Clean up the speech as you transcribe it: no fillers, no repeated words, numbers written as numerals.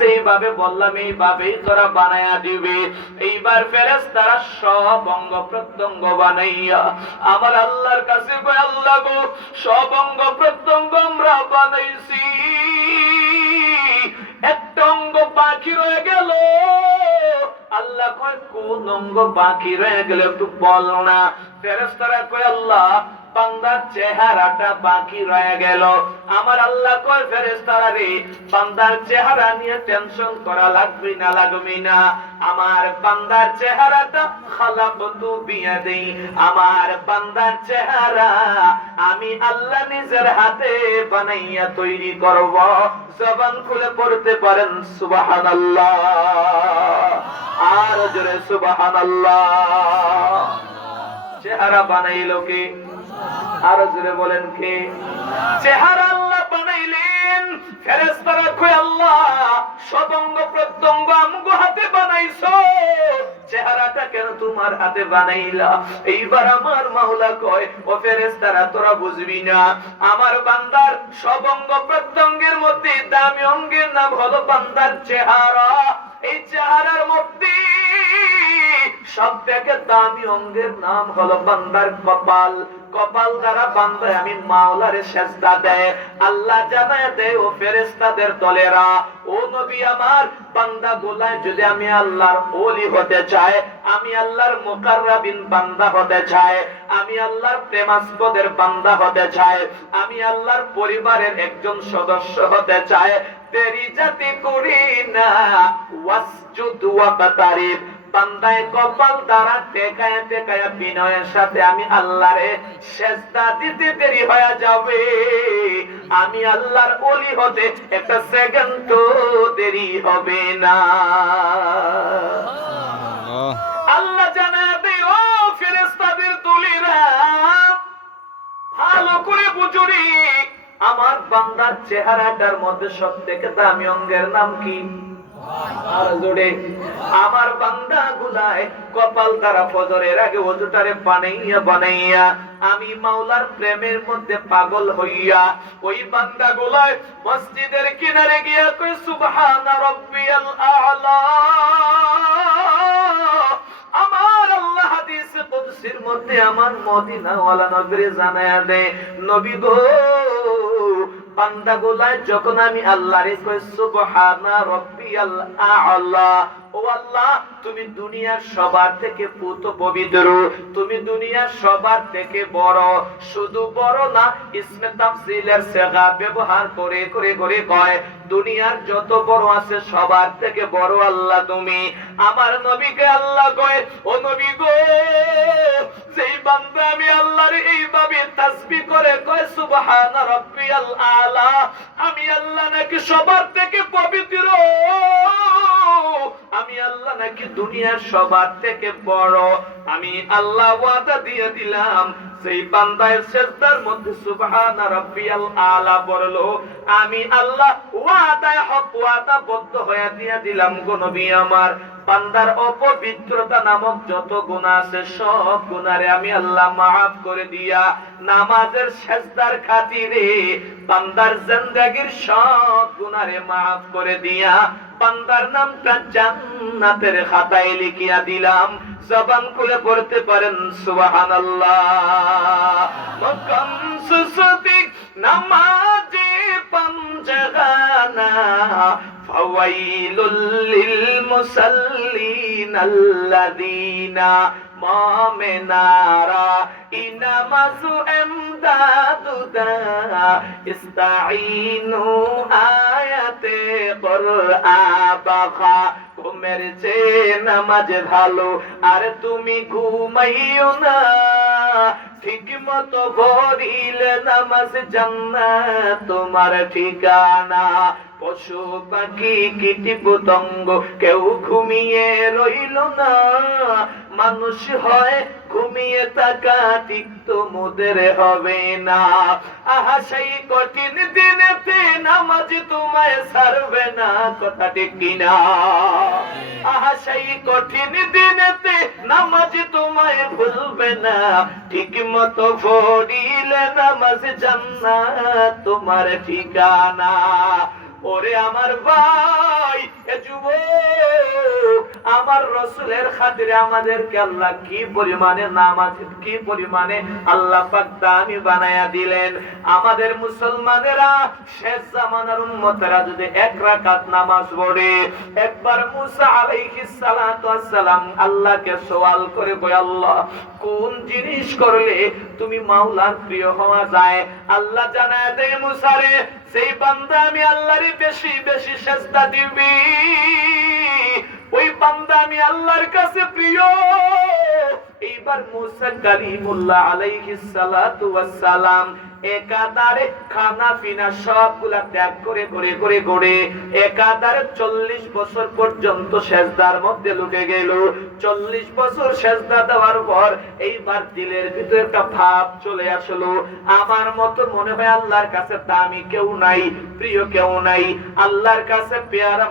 যেইভাবে বললাম এইভাবেই তোরা বানায়া দিবে। এইবার ফেরেশতারা সব অঙ্গ প্রত্যঙ্গ বানাইয়া আমার আল্লাহর কাছে কয়, আল্লাহ গো, সব অঙ্গ প্রত্যঙ্গ আমরা বানাইছি, একটা অঙ্গ বাকি রয়ে গেল। আল্লাহ কয়, কোন অঙ্গ বাকি রয়ে গেল একটু বল না। ফেরেশতারা কয়, আল্লাহ বান্দার চেহারাটা বাকি রয়ে গেল। আমার আল্লাহ কয়, ফেরেশতারা রে, বান্দার চেহারা নিয়ে টেনশন করা লাগবে না, লাগবে না। আমার বান্দার চেহারাটা খালাকতু বিয়াদি, আমার বান্দার চেহারা আমি আল্লাহ নিজের হাতে বানাইয়া তৈরি করব। জবান খুলে পড়তে পারেন সুবহানাল্লাহ, আর জোরে সুবহানাল্লাহ। চেহারা বানাইলো কে? আর জোরে বলেন কে? চেহারা আল্লাহ বানাইলেন। ফেরেশতারা কয়, আল্লাহ সব অঙ্গ প্রত্যঙ্গ আমগো হাতে বানাইছো, চেহারাটা কেন তোমার হাতে বানাইলা? এইবার আমার মাওলা কয়, ও ফেরেশতারা তোরা বুঝবি না, আমার বান্দার সব অঙ্গ প্রত্যঙ্গের মধ্যে দামি অঙ্গের নাম হলো বান্দার চেহারা। এই চেহারার মধ্যে সব থেকে দামি অঙ্গের নাম হলো বান্দার কপাল। কপাল দ্বারা বান্দা আমি মাওলারে সেজদা দেয়। আল্লাহ জানায় দেয়, ও ফেরেশতাদের দলেরা, ও নবী আমার, বান্দা গুলায় যদি আমি আল্লাহর ওলি হতে চায়, আমি আল্লাহর মুকাররাবিন বান্দা হতে চায়, আমি আল্লাহর প্রেমাস্পদের বান্দা হতে চায়, আমি আল্লাহর পরিবারের একজন সদস্য হতে চায়, দেরি জাতি করি না, ওয়াসজুদ ওয়াকতারিব, বান্দায় কপাল দ্বারা টেকায়া টেকায়া বিনয়ের সাথে আমি আল্লাহরে সেজদা দিতে দেরি হয়ে যাবে। আমি আল্লাহর ওলি হতে একটা সেকেন্ড দেরি হবে না। আল্লাহ জানাবে, ও ফেরেশতাদের দলেরা, ভালো করে বুঝুরি, আমার বান্দার চেহারাটার মধ্যে সবথেকে দামি অঙ্গের নাম কি? আর জোরে, আমার বান্দা গুলায় কপাল দ্বারা ফজরের আগে ওযুটারে বানাইয়া বানাইয়া আমি মাওলার প্রেমের মধ্যে পাগল হইয়া ওই বান্দা গুলায় মসজিদের কিনারে গিয়া কই, সুবহানা রাব্বিয়াল আ'লা। আমার আল্লাহ হাদিসে কুদসির মধ্যে আমার মদিনা ওয়ালা নবীরে জানায়া দেয়, নবী গো, বান্দা গুলায় যখন আমি আল্লাহরে কই সুবহানা রাব্বিয়াল আ'লা, ও আল্লাহ তুমি দুনিয়ার সবার থেকে পুত পবিত্র, তুমি দুনিয়ার সবার থেকে বড়, শুধু বড় না, ইসমে তাফসীলের সিগা ব্যবহার করে করে করে কয়, দুনিয়ার যত বড় আছে সবার থেকে বড় আল্লাহ তুমি। আমার নবীকে আল্লাহ কয়, ও নবী গো, যেই বান্দা আমি আল্লাহর এইভাবে তাসবিহ করে কয় সুবহানা রাব্বিয়াল আ'লা, আমি আল্লাহ নাকি সবার থেকে পবিত্র, আমি আল্লাহ নাকি দুনিয়ার সবার থেকে বড়, আমি আল্লাহ ওয়াদা দিয়ে দিলাম, সেই বান্দার সিজদার মধ্যে সুবহানা রাব্বিয়াল আ'লা বললো, আমি আল্লাহ ওয়াদায় হক ওয়াদাবদ্ধ হয়ে দিয়ে দিলাম গো নবী আমার, বান্দার অপবিত্রতা নামক যত গুনাহ আছে সব গুনাহরে আমি আল্লাহ maaf করে দিয়া নামাজের সিজদার খাতিরে বান্দার জিন্দেগীর সব গুনাহরে maaf করে দিয়া বান্দার নামটা জান্নাতের খাতায় লিখিয়া দিলাম। জবান খুলে পড়তে পারেন সুবহানাল্লাহ। মকাম সুসতিক নামাজে পাঞ্জাগানা ফাওয়াইলুল লিল মুসাল্লিন আল্লাযীনা মামেনারা ইনামাজু এমদাদুদা ইস্তাঈনু আয়াতে কুরআবাখা। ঘুমের চেয়ে নামাজ ভালো, আর তুমি ঘুমাইও না, ঠিক মতো পড়িলে নামাজ জান্নাত তোমার ঠিকানা। পশু পাখি কীট পতঙ্গ কেউ ঘুমিয়ে রইল না, মানুষ হয় ঘুমিয়ে থাকা ঠিক তো মোদের হবে না। আহা সেই কঠিন দিনেতে নামাজ তোমায় ছাড়বে না, কথা ঠিক কিনা? আহা সেই কঠিন দিনেতে নামাজ তোমায় ভুলবে না, ঠিক মতো পড়িলে নামাজ জান্নাত তোমার ঠিকানা। ওরে আমার ভাই, আমার রাসূলের খাতিরে আমাদেরকে আল্লাহ কি পরিমাণে নামাজ, কি পরিমাণে আল্লাহ পাক দামি বানায়া দিলেন। আমাদের মুসলমানেরা শেষ জামানার উম্মতেরা যদি এক রাকাত নামাজ পড়ে, একবার মুসা আলাইহিস সালাতু ওয়াস সালাম আল্লাহকে সওয়াল করে কয়, আল্লাহ কোন জিনিস করলে তুমি মাওলার প্রিয় হওয়া যায়? আল্লাহ জানায় দেয় মুসারে, সেই বান্দা আমি আল্লাহরই বেশি বেশি সেজদা দিবি, ওই বান্দা আমি আল্লাহর কাছে প্রিয়। এইবার মুসা কালিমুল্লাহ আলাইহিস সালাতু ওয়াস সালাম একাধারে খানা পিনা সবগুলা ত্যাগ করে করে করে করে একাধারে 40 বছর পর্যন্ত সেজদার মধ্যে লুকে গেল। 40 বছর সেজদা দেওয়ার পর এইবার দিলের ভিতরে একটা ভাব চলে আসলো, আমার মতো মনে হয় আল্লাহর কাছে দামি কেউ নাই, প্রিয় কেউ নাই, আল্লাহর কাছে পেয়ারা